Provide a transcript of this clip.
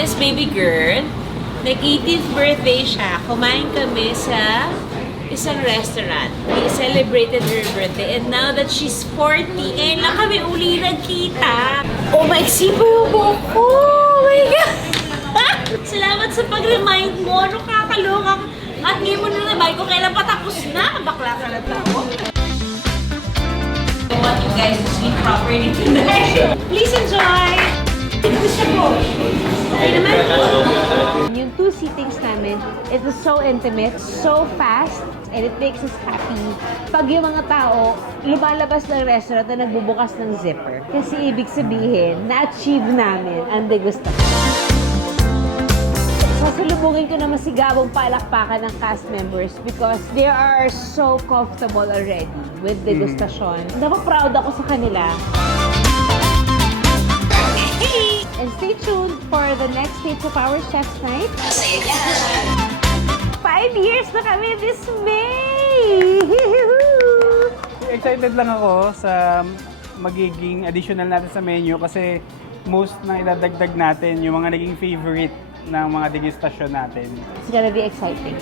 this baby girl. Nag-18th birthday siya. Kumain kami sa isang restaurant. We celebrated her birthday. And now that she's 40, ngayon lang kami uli nagkita. Oh, maiksi pa yung buhok ko! Oh my God! Salamat sa pag-remind mo. Ano kakaloka? At ngayon mo na naman kung kailan patapos na. Bakla ka na ako. I want you guys to sleep properly tonight. Please enjoy! Gusto ko. Ay naman. Yung two seatings namin, it was so intimate, so fast, and it makes us happy. Pag yung mga tao lumalabas ng restaurant na nagbubukas ng zipper. Kasi ibig sabihin, na-achieve namin ang degustasyon. Sasalubungin ko na masigabong palakpakan ng cast members because they are so comfortable already with degustasyon. Napaproud ako sa kanila. And stay tuned for the next stage of our Chef's Night. 5 years na kami this May! Excited lang ako sa magiging additional natin sa menu kasi most na idadagdag natin yung mga naging favorite ng mga degustasyon natin. It's gonna be exciting.